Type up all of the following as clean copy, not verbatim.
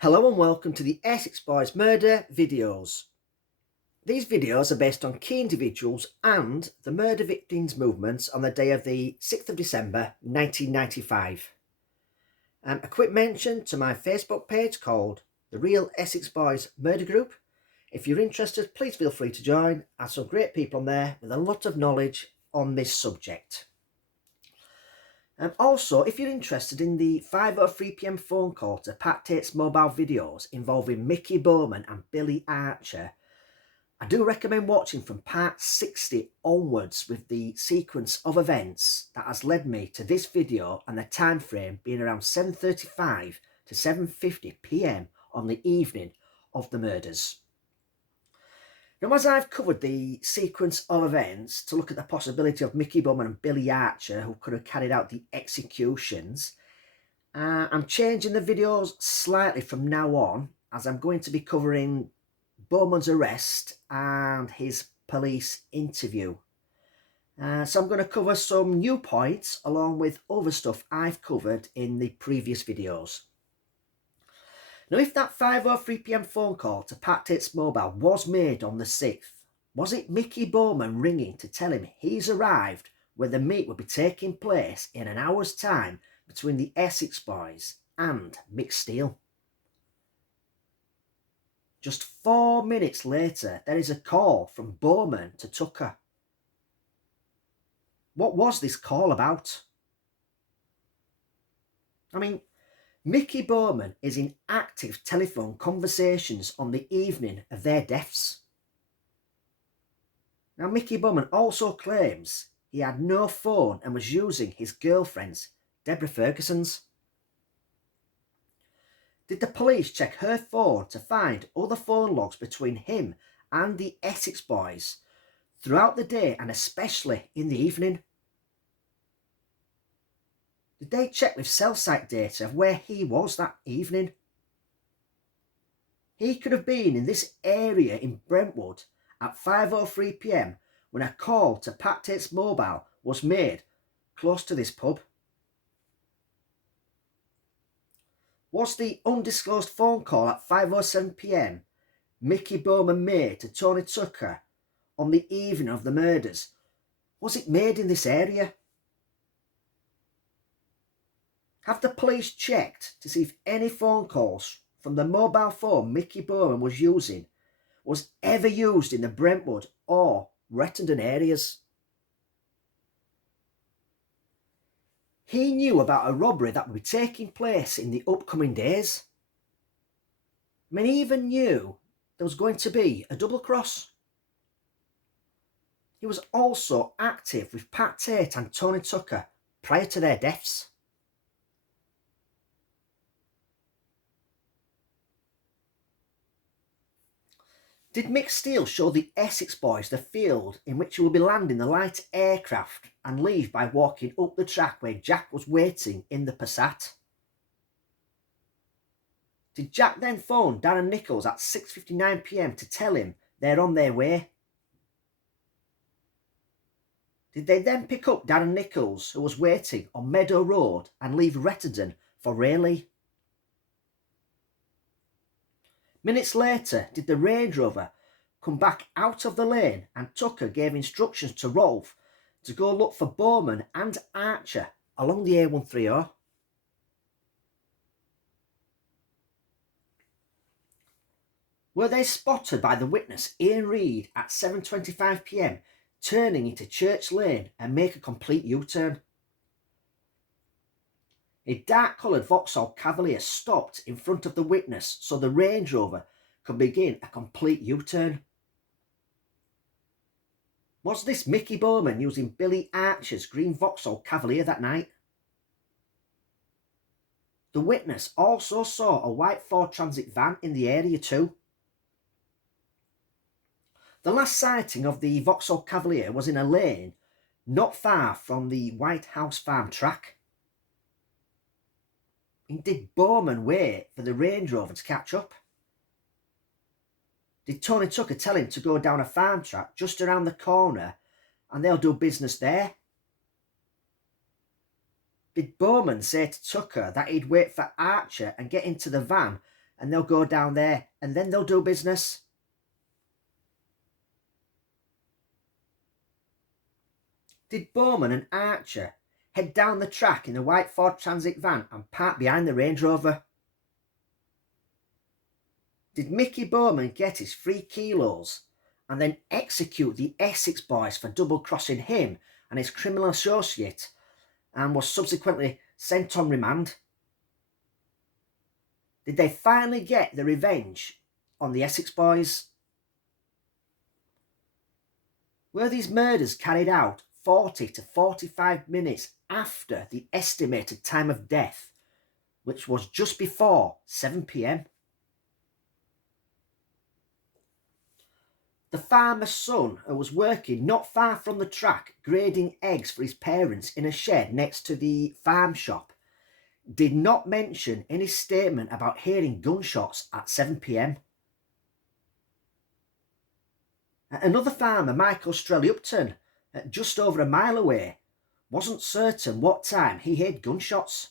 Hello and welcome to the Essex Boys Murder videos. These videos are based on key individuals and the murder victims' movements on the day of the 6th of December 1995. A quick mention to my Facebook page called The Real Essex Boys Murder Group. If you're interested, please feel free to join. I have some great people on there with a lot of knowledge on this subject. Also, if you're interested in the 5:03 PM phone call to Pat Tates mobile videos involving Mickey Bowman and Billy Archer, I do recommend watching from part 60 onwards with the sequence of events that has led me to this video and the time frame being around 7:35 to 7:50 PM on the evening of the murders. Now, as I've covered the sequence of events to look at the possibility of Mickey Bowman and Billy Archer who could have carried out the executions, I'm changing the videos slightly from now on, as I'm going to be covering Bowman's arrest and his police interview. So I'm going to cover some new points along with other stuff I've covered in the previous videos. Now, if that 5:03 PM phone call to Pat Tates mobile was made on the 6th, was it Mickey Bowman ringing to tell him he's arrived where the meet would be taking place in an hour's time between the Essex Boys and Mick Steele? Just 4 minutes later, there is a call from Bowman to Tucker. What was this call about? I mean, Mickey Bowman is in active telephone conversations on the evening of their deaths. Now, Mickey Bowman also claims he had no phone and was using his girlfriend's, Deborah Ferguson's. Did the police check her phone to find other phone logs between him and the Essex Boys throughout the day and especially in the evening? Did they check with cell site data of where he was that evening? He could have been in this area in Brentwood at 5:03 PM when a call to Pat Tates mobile was made close to this pub. Was the undisclosed phone call at 5:07 PM Mickey Bowman made to Tony Tucker on the evening of the murders, was it made in this area? Have the police checked to see if any phone calls from the mobile phone Mickey Bowman was using was ever used in the Brentwood or Rettendon areas? He knew about a robbery that would be taking place in the upcoming days. I mean, he even knew there was going to be a double cross. He was also active with Pat Tate and Tony Tucker prior to their deaths. Did Mick Steele show the Essex Boys the field in which he will be landing the light aircraft and leave by walking up the track where Jack was waiting in the Passat? Did Jack then phone Darren Nichols at 6:59 PM to tell him they're on their way? Did they then pick up Darren Nichols, who was waiting on Meadow Road, and leave Rettendon for Rayleigh? Minutes later, did the Range Rover come back out of the lane and Tucker gave instructions to Rolf to go look for Bowman and Archer along the A130? Were they spotted by the witness Ian Reid at 7:25 PM turning into Church Lane and make a complete U-turn? A dark-coloured Vauxhall Cavalier stopped in front of the witness so the Range Rover could begin a complete U-turn. Was this Mickey Bowman using Billy Archer's green Vauxhall Cavalier that night? The witness also saw a white Ford Transit van in the area too. The last sighting of the Vauxhall Cavalier was in a lane not far from the White House Farm track. Did Bowman wait for the Range Rover to catch up? Did Tony Tucker tell him to go down a farm track just around the corner and they'll do business there? Did Bowman say to Tucker that he'd wait for Archer and get into the van and they'll go down there and then they'll do business. Did Bowman and Archer head down the track in the white Ford Transit van and park behind the Range Rover? Did Mickey Bowman get his 3 kilos and then execute the Essex Boys for double-crossing him and his criminal associate, and was subsequently sent on remand? Did they finally get the revenge on the Essex Boys? Were these murders carried out 40 to 45 minutes after the estimated time of death, which was just before 7 p.m? The farmer's son, who was working not far from the track grading eggs for his parents in a shed next to the farm shop, did not mention in his statement about hearing gunshots at 7 p.m. Another farmer, Michael Strelly-Upton, just over a mile away, wasn't certain what time he heard gunshots.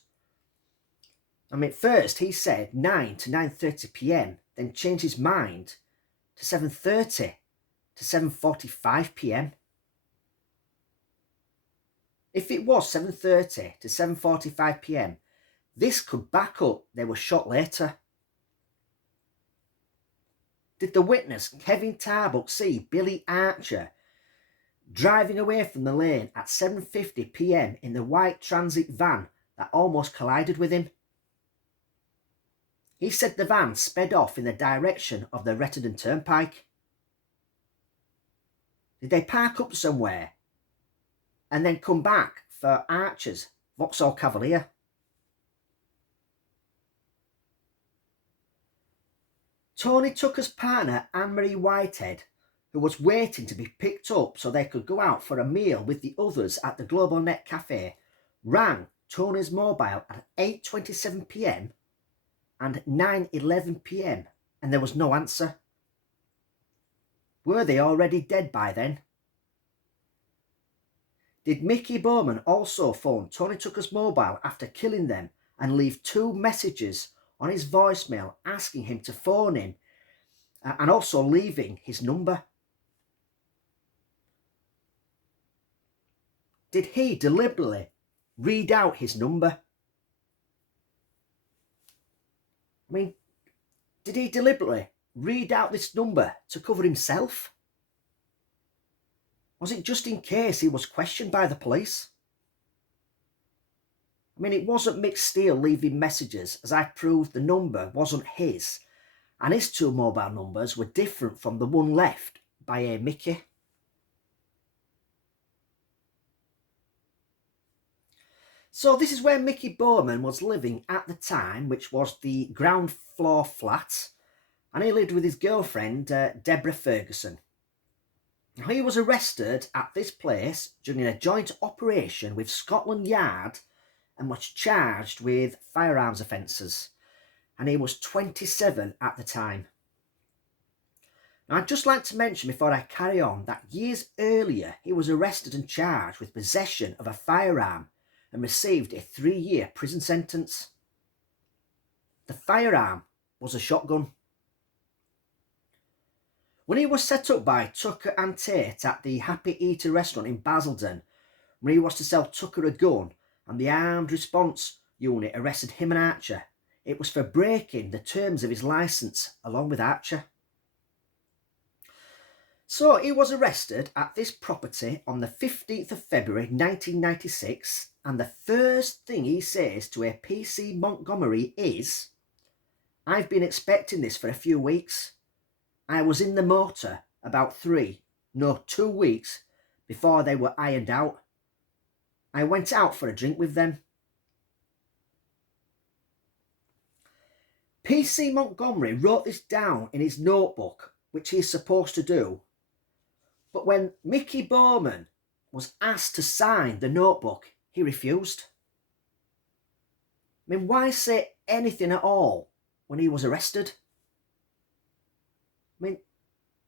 First he said 9 to 9:30 p.m, then changed his mind to 7:30 to 7:45 p.m. If it was 7:30 to 7:45 p.m, this could back up they were shot later. Did the witness Kevin Tarbuck see Billy Archer driving away from the lane at 7:50 p.m. in the white transit van that almost collided with him? He said the van sped off in the direction of the Rettendon Turnpike. Did they park up somewhere and then come back for Archer's Vauxhall Cavalier? Tony Tucker's partner, Anne-Marie Whitehead, who was waiting to be picked up so they could go out for a meal with the others at the Global Net Cafe, rang Tony's mobile at 8:27 p.m. and 9:11 p.m, and there was no answer. Were they already dead by then? Did Mickey Bowman also phone Tony Tucker's mobile after killing them and leave 2 messages on his voicemail asking him to phone him, and also leaving his number? Did he deliberately read out his number? Did he deliberately read out this number to cover himself? Was it just in case he was questioned by the police? It wasn't Mick Steele leaving messages, as I proved the number wasn't his, and his 2 mobile numbers were different from the one left by a Mickey. So this is where Mickey Bowman was living at the time, which was the ground floor flat, and he lived with his girlfriend, Deborah Ferguson. He was arrested at this place during a joint operation with Scotland Yard and was charged with firearms offences, and he was 27 at the time. Now, I'd just like to mention before I carry on that years earlier he was arrested and charged with possession of a firearm and received a 3-year prison sentence. The firearm was a shotgun. When he was set up by Tucker and Tate at the Happy Eater restaurant in Basildon, where he was to sell Tucker a gun, and the armed response unit arrested him and Archer, it was for breaking the terms of his licence along with Archer. So he was arrested at this property on the 15th of February 1996, and the first thing he says to a PC Montgomery is, "I've been expecting this for a few weeks. I was in the motor about 2 weeks before they were ironed out. I went out for a drink with them." PC Montgomery wrote this down in his notebook, which he's supposed to do. But when Mickey Bowman was asked to sign the notebook, he refused. Why say anything at all when he was arrested?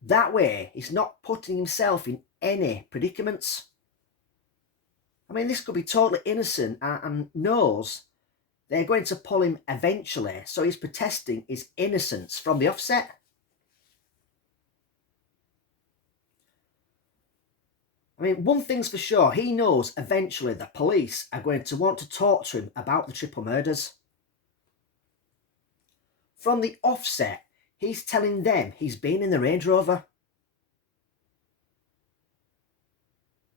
That way he's not putting himself in any predicaments. This could be totally innocent and knows they're going to pull him eventually, so he's protesting his innocence from the offset. I mean, one thing's for sure, he knows eventually the police are going to want to talk to him about the triple murders. From the offset, he's telling them he's been in the Range Rover.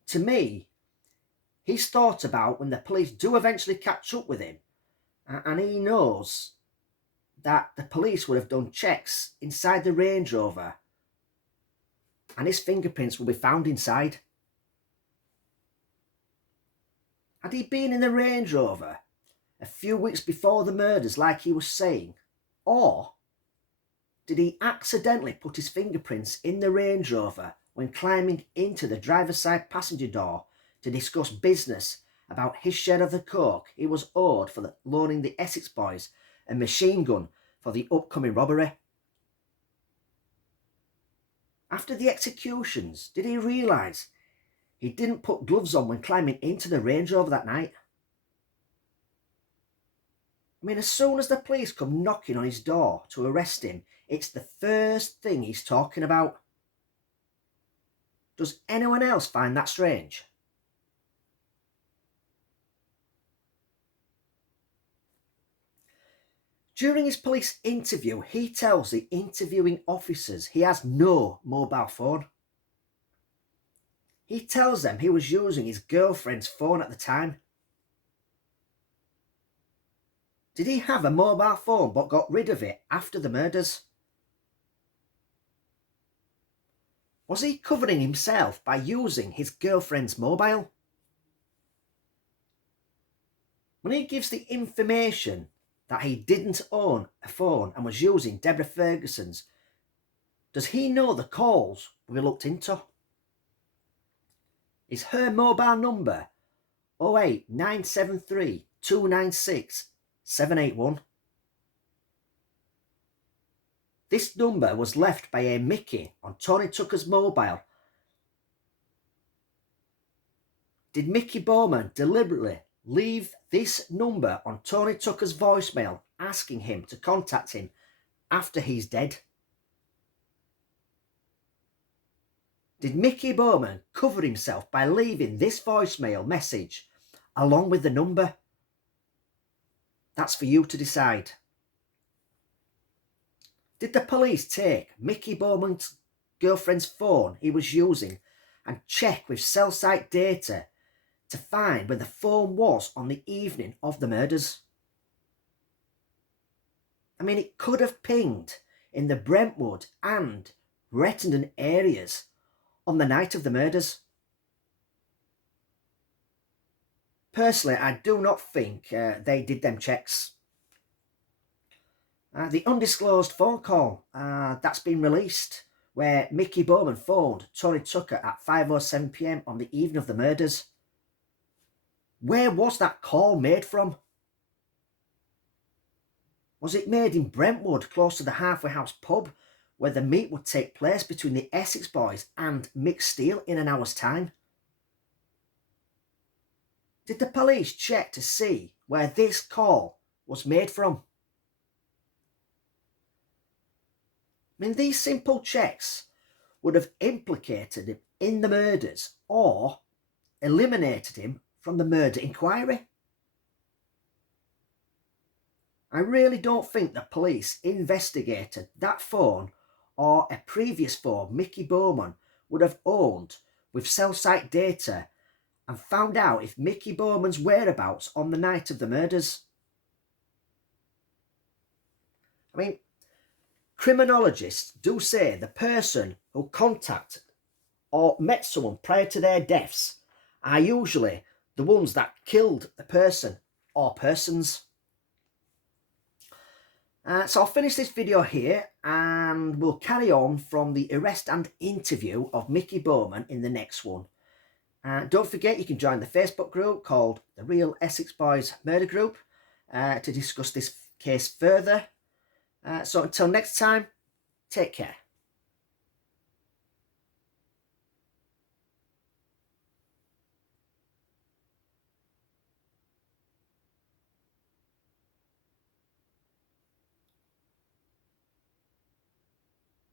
To me, he's thought about when the police do eventually catch up with him, and he knows that the police would have done checks inside the Range Rover and his fingerprints will be found inside. Had he been in the Range Rover a few weeks before the murders like he was saying, or did he accidentally put his fingerprints in the Range Rover when climbing into the driver's side passenger door to discuss business about his share of the coke he was owed for loaning the Essex Boys a machine gun for the upcoming robbery? After the executions, did he realise he didn't put gloves on when climbing into the Range Rover that night? I mean, as soon as the police come knocking on his door to arrest him, it's the first thing he's talking about. Does anyone else find that strange? During his police interview, he tells the interviewing officers he has no mobile phone. He tells them he was using his girlfriend's phone at the time. Did he have a mobile phone but got rid of it after the murders? Was he covering himself by using his girlfriend's mobile? When he gives the information that he didn't own a phone and was using Deborah Ferguson's, does he know the calls will be looked into? Is her mobile number 08973 296 781? This number was left by a Mickey on Tony Tucker's mobile. Did Mickey Bowman deliberately leave this number on Tony Tucker's voicemail asking him to contact him after he's dead? Did Mickey Bowman cover himself by leaving this voicemail message along with the number? That's for you to decide. Did the police take Mickey Bowman's girlfriend's phone he was using and check with cell site data to find where the phone was on the evening of the murders? I mean, it could have pinged in the Brentwood and Rettendon areas on the night of the murders. Personally, I do not think they did them checks. The undisclosed phone call that's been released where Mickey Bowman phoned Tony Tucker at 5:07 p.m. on the evening of the murders. Where was that call made from? Was it made in Brentwood, close to the Halfway House pub, where the meet would take place between the Essex Boys and Mick Steele in an hour's time? Did the police check to see where this call was made from? I mean, these simple checks would have implicated him in the murders or eliminated him from the murder inquiry. I really don't think the police investigated that phone or a previous phone Mickey Bowman would have owned with cell site data and found out if Mickey Bowman's whereabouts on the night of the murders. I mean, criminologists do say the person who contacted or met someone prior to their deaths are usually the ones that killed the person or persons. So I'll finish this video here and we'll carry on from the arrest and interview of Mickey Bowman in the next one. Don't forget you can join the Facebook group called The Real Essex Boys Murder Group to discuss this case further. So until next time, take care.